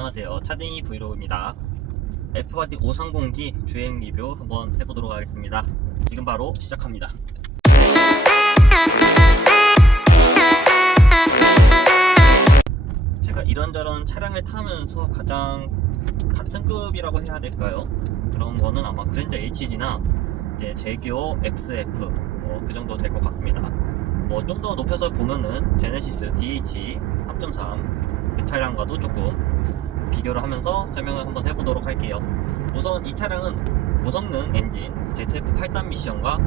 안녕하세요, 차딩이 브이로그입니다. F바디 530D 주행 리뷰 한번 해보도록 하겠습니다. 지금 바로 시작합니다. 제가 이런저런 차량을 타면서 가장 같은 급이라고 해야 될까요? 그런 거는 아마 그랜저 HG나 이제 제기어 XF 그 정도 될 것 같습니다. 뭐 좀 더 높여서 보면은 제네시스 DH 3.3 그 차량과도 조금 비교를 하면서 설명을 한번 해보도록 할게요. 우선 이 차량은 고성능 엔진 ZF 8단 미션과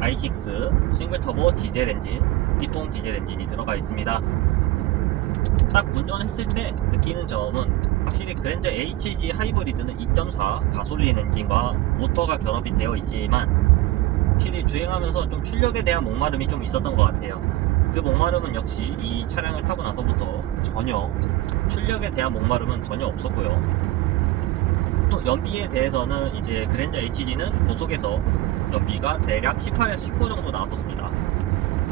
i6 싱글터보 디젤 엔진, 기통 디젤 엔진이 들어가 있습니다. 딱 운전했을 때 느끼는 점은 확실히 그랜저 HG 하이브리드는 2.4 가솔린 엔진과 모터가 결합이 되어 있지만 확실히 주행하면서 좀 출력에 대한 목마름이 좀 있었던 것 같아요. 그 목마름은 역시 이 차량을 타고 나서부터 전혀 출력에 대한 목마름은 전혀 없었고요. 또 연비에 대해서는 이제 그랜저 HG는 고속에서 연비가 대략 18에서 19 정도 나왔었습니다.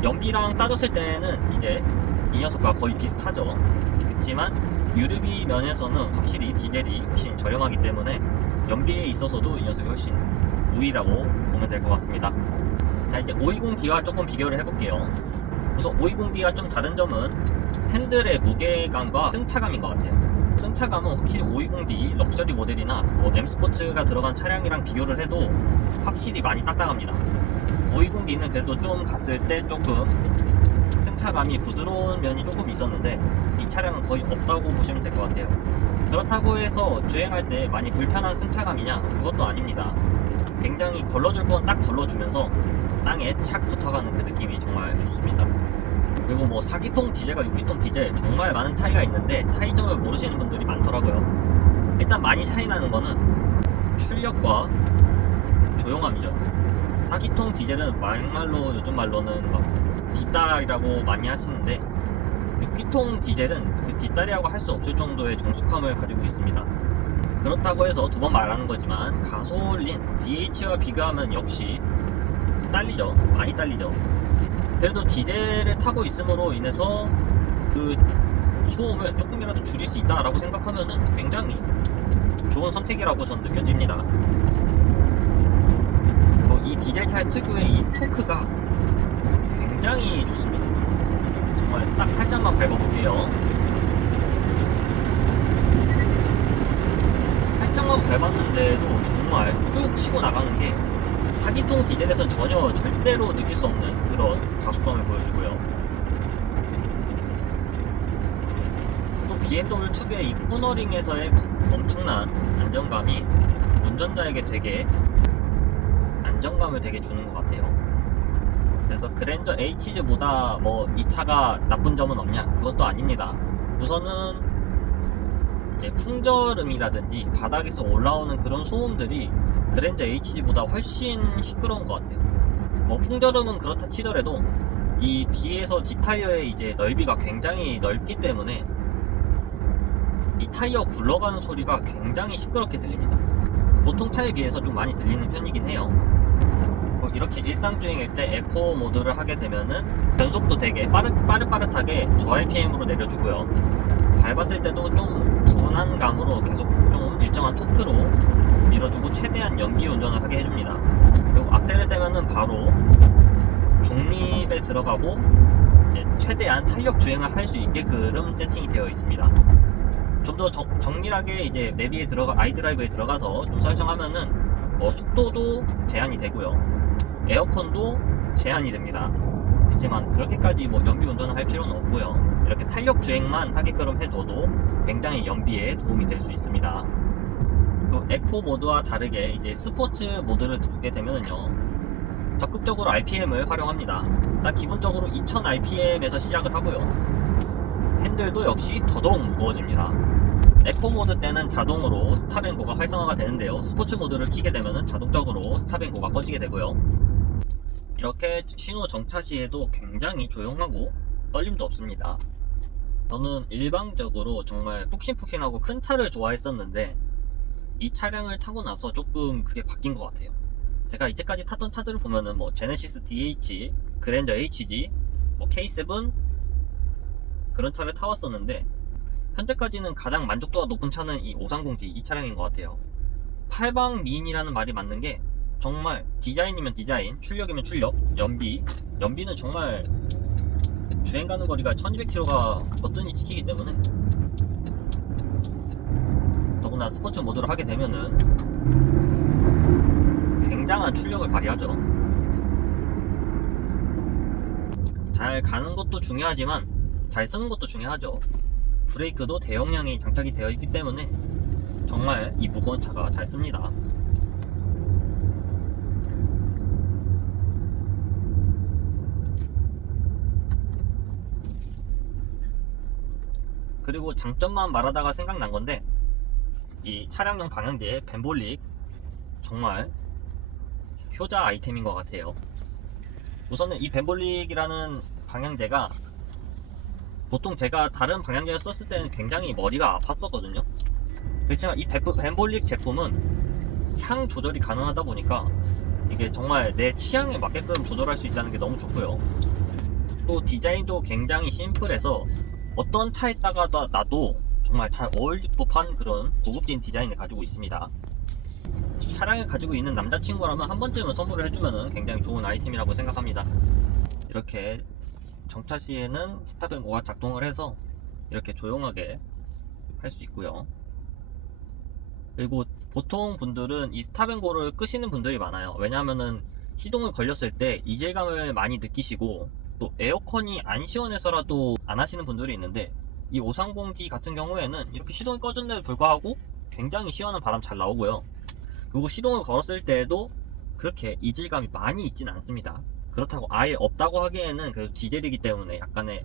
연비랑 따졌을 때는 이제 이 녀석과 거의 비슷하죠. 그렇지만 유류비 면에서는 확실히 디젤이 훨씬 저렴하기 때문에 연비에 있어서도 이 녀석이 훨씬 우위라고 보면 될 것 같습니다. 자, 이제 520D와 조금 비교를 해볼게요. 우선 520D가 좀 다른 점은 핸들의 무게감과 승차감인 것 같아요. 승차감은 확실히 520D 럭셔리 모델이나 M 스포츠가 들어간 차량이랑 비교를 해도 확실히 많이 딱딱합니다. 520D는 그래도 좀 갔을 때 조금 승차감이 부드러운 면이 조금 있었는데 이 차량은 거의 없다고 보시면 될 것 같아요. 그렇다고 해서 주행할 때 많이 불편한 승차감이냐? 그것도 아닙니다. 굉장히 걸러줄 건 딱 걸러주면서 땅에 착 붙어가는 그 느낌이 정말 좋습니다. 그리고 뭐 4기통 디젤과 6기통 디젤 정말 많은 차이가 있는데 차이점을 모르시는 분들이 많더라고요. 일단 많이 차이 나는 거는 출력과 조용함이죠. 4기통 디젤은 막말로 요즘 말로는 막 뒷다리라고 많이 하시는데 6기통 디젤은 그 뒷다리라고 할 수 없을 정도의 정숙함을 가지고 있습니다. 그렇다고 해서 두 번 말하는 거지만 가솔린 DH와 비교하면 역시 딸리죠. 많이 딸리죠. 그래도 디젤을 타고 있음으로 인해서 그 소음을 조금이라도 줄일 수 있다라고 생각하면은 굉장히 좋은 선택이라고 저는 느껴집니다. 이 디젤 차 특유의 이 토크가 굉장히 좋습니다. 정말 딱 살짝만 밟아볼게요. 살짝만 밟았는데도 정말 쭉 치고 나가는 게 4기통 디젤에선 전혀 절대로 느낄 수 없는 그런 가속감을 보여주고요. 또 BMW 특유의 이 코너링에서의 엄청난 안정감이 운전자에게 되게 안정감을 되게 주는 것 같아요. 그래서 그랜저 HG보다 뭐 이 차가 나쁜 점은 없냐? 그것도 아닙니다. 우선은 이제 풍절음이라든지 바닥에서 올라오는 그런 소음들이 그랜저 HG보다 훨씬 시끄러운 것 같아요. 뭐 풍절음은 그렇다 치더라도 이 뒤에서 뒷타이어의 이제 넓이가 굉장히 넓기 때문에 이 타이어 굴러가는 소리가 굉장히 시끄럽게 들립니다. 보통 차에 비해서 좀 많이 들리는 편이긴 해요. 이렇게 일상주행일 때 에코 모드를 하게 되면은 변속도 되게 빠릿빠릿하게 저RPM으로 내려주고요. 밟았을 때도 좀 둔한 감으로 계속 좀 일정한 토크로 밀어주고 최대한 연기 운전을 하게 해줍니다. 그리고 악셀을 떼면은 바로 중립에 들어가고 이제 최대한 탄력 주행을 할 수 있게끔 세팅이 되어 있습니다. 좀 더 정밀하게 이제 내비에 아이드라이브에 들어가서 좀 설정하면은 속도도 제한이 되고요. 에어컨도 제한이 됩니다. 그렇지만 그렇게까지 연비 운전을 할 필요는 없고요. 이렇게 탄력 주행만 하게끔 해둬도 굉장히 연비에 도움이 될 수 있습니다. 그 에코 모드와 다르게 이제 스포츠 모드를 두게 되면요 적극적으로 RPM을 활용합니다. 일단 기본적으로 2000rpm에서 시작을 하고요. 핸들도 역시 더더욱 무거워집니다. 에코 모드 때는 자동으로 스탑앤고가 활성화가 되는데요. 스포츠 모드를 켜게 되면 자동적으로 스탑앤고가 꺼지게 되고요. 이렇게 신호 정차 시에도 굉장히 조용하고 떨림도 없습니다. 저는 일방적으로 정말 푹신푹신하고 큰 차를 좋아했었는데 이 차량을 타고 나서 조금 그게 바뀐 것 같아요. 제가 이제까지 탔던 차들을 보면은 제네시스 DH, 그랜저 HG, K7 그런 차를 타왔었는데 현재까지는 가장 만족도가 높은 차는 이 530D 이 차량인 것 같아요. 팔방 미인이라는 말이 맞는 게 정말 디자인이면 디자인, 출력이면 출력, 연비는 정말 주행 가는 거리가 1200km가 거뜬히 찍히기 때문에, 더구나 스포츠 모드로 하게 되면은 굉장한 출력을 발휘하죠. 잘 가는 것도 중요하지만 잘 쓰는 것도 중요하죠. 브레이크도 대용량이 장착이 되어 있기 때문에 정말 이 무거운 차가 잘 씁니다. 그리고 장점만 말하다가 생각난 건데, 이 차량용 방향제 벤볼릭 정말 효자 아이템인 것 같아요. 우선은 이 벤볼릭이라는 방향제가 보통 제가 다른 방향제를 썼을 때는 굉장히 머리가 아팠었거든요. 그렇지만 이 벤볼릭 제품은 향 조절이 가능하다 보니까 이게 정말 내 취향에 맞게끔 조절할 수 있다는 게 너무 좋고요. 또 디자인도 굉장히 심플해서 어떤 차에다가 놔도 정말 잘 어울릴 법한 그런 고급진 디자인을 가지고 있습니다. 차량을 가지고 있는 남자친구라면 한 번쯤은 선물을 해주면 굉장히 좋은 아이템이라고 생각합니다. 이렇게 정차 시에는 스탑앤고가 작동을 해서 이렇게 조용하게 할 수 있고요. 그리고 보통 분들은 이 스탑앤고를 끄시는 분들이 많아요. 왜냐하면은 시동을 걸렸을 때 이질감을 많이 느끼시고, 또 에어컨이 안 시원해서라도 안 하시는 분들이 있는데, 이 530D 같은 경우에는 이렇게 시동이 꺼졌는데도 불구하고 굉장히 시원한 바람 잘 나오고요. 그리고 시동을 걸었을 때에도 그렇게 이질감이 많이 있진 않습니다. 그렇다고 아예 없다고 하기에는 그래도 디젤이기 때문에 약간의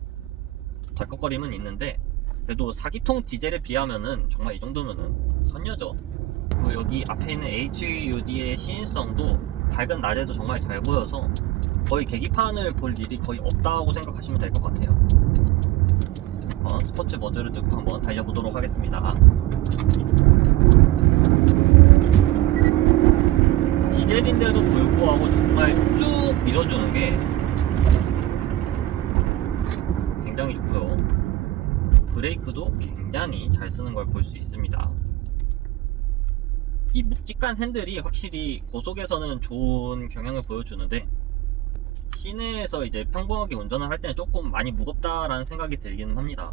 덜컥거림은 있는데, 그래도 4기통 디젤에 비하면은 정말 이 정도면은 선녀죠. 그리고 여기 앞에 있는 HUD의 시인성도 밝은 낮에도 정말 잘 보여서 거의 계기판을 볼 일이 거의 없다고 생각하시면 될 것 같아요. 스포츠 모드를 넣고 한번 달려보도록 하겠습니다. 디젤인데도 불구하고 정말 쭉 밀어주는 게 굉장히 좋고요. 브레이크도 굉장히 잘 쓰는 걸 볼 수 있습니다. 이 묵직한 핸들이 확실히 고속에서는 좋은 경향을 보여주는데, 시내에서 이제 평범하게 운전을 할 때는 조금 많이 무겁다라는 생각이 들기는 합니다.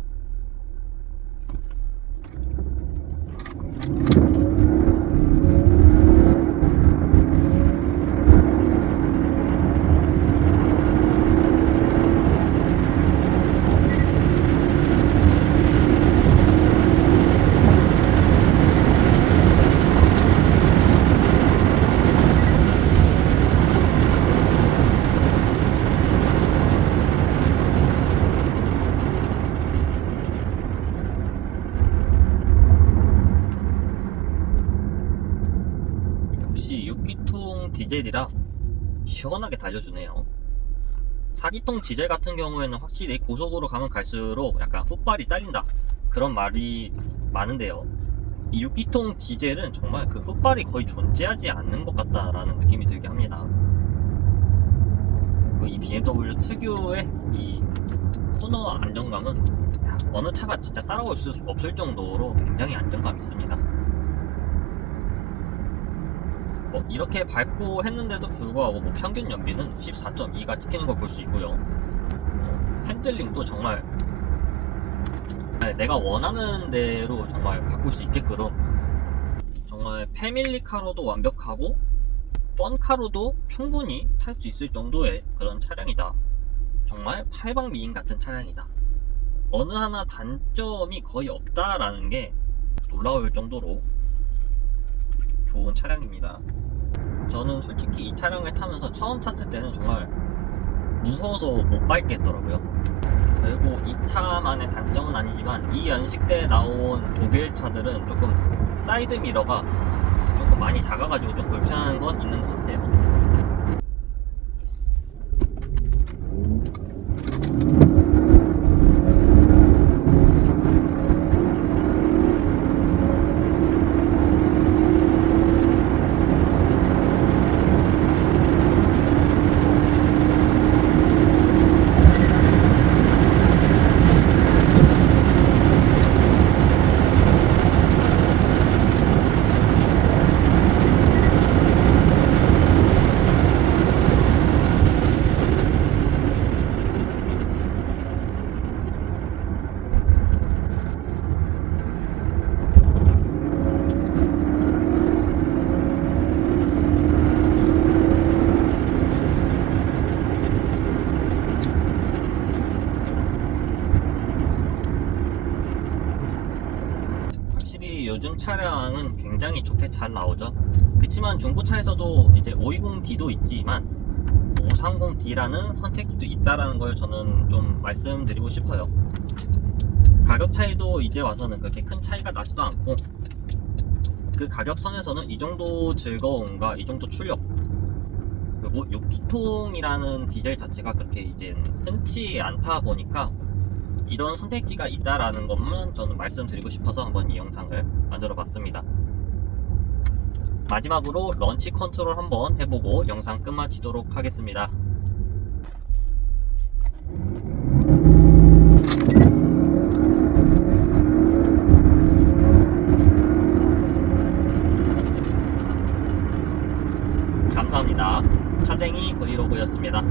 역시 6기통 디젤이라 시원하게 달려주네요. 4기통 디젤 같은 경우에는 확실히 고속으로 가면 갈수록 약간 훗발이 딸린다, 그런 말이 많은데요, 이 6기통 디젤은 정말 그 훗발이 거의 존재하지 않는 것 같다라는 느낌이 들게 합니다. 이 BMW 특유의 이 코너 안정감은 어느 차가 진짜 따라올 수 없을 정도로 굉장히 안정감이 있습니다. 이렇게 밟고 했는데도 불구하고 평균 연비는 14.2가 찍히는 걸 볼 수 있고요. 핸들링도 정말 내가 원하는 대로 정말 바꿀 수 있게끔 정말 패밀리카로도 완벽하고 펀카로도 충분히 탈 수 있을 정도의 그런 차량이다. 정말 팔방미인 같은 차량이다. 어느 하나 단점이 거의 없다라는 게 놀라울 정도로 좋은 차량입니다. 저는 솔직히 이 차량을 타면서 처음 탔을 때는 정말 무서워서 못 밟겠더라고요. 그리고 이 차만의 단점은 아니지만 이 연식대에 나온 독일 차들은 조금 사이드 미러가 조금 많이 작아가지고 좀 불편한 건 있는 것 같아요. 요즘 차량은 굉장히 좋게 잘 나오죠. 그렇지만 중고차에서도 이제 520D도 있지만 530D라는 선택지도 있다라는 걸 저는 좀 말씀드리고 싶어요. 가격 차이도 이제 와서는 그렇게 큰 차이가 나지도 않고, 그 가격선에서는 이 정도 즐거움과 이 정도 출력, 그리고 6기통이라는 디젤 자체가 그렇게 이제 흔치 않다 보니까 이런 선택지가 있다라는 것만 저는 말씀드리고 싶어서 한번 이 영상을 만들어 봤습니다. 마지막으로 런치 컨트롤 한번 해보고 영상 끝마치도록 하겠습니다. 감사합니다. 차쟁이 브이로그였습니다.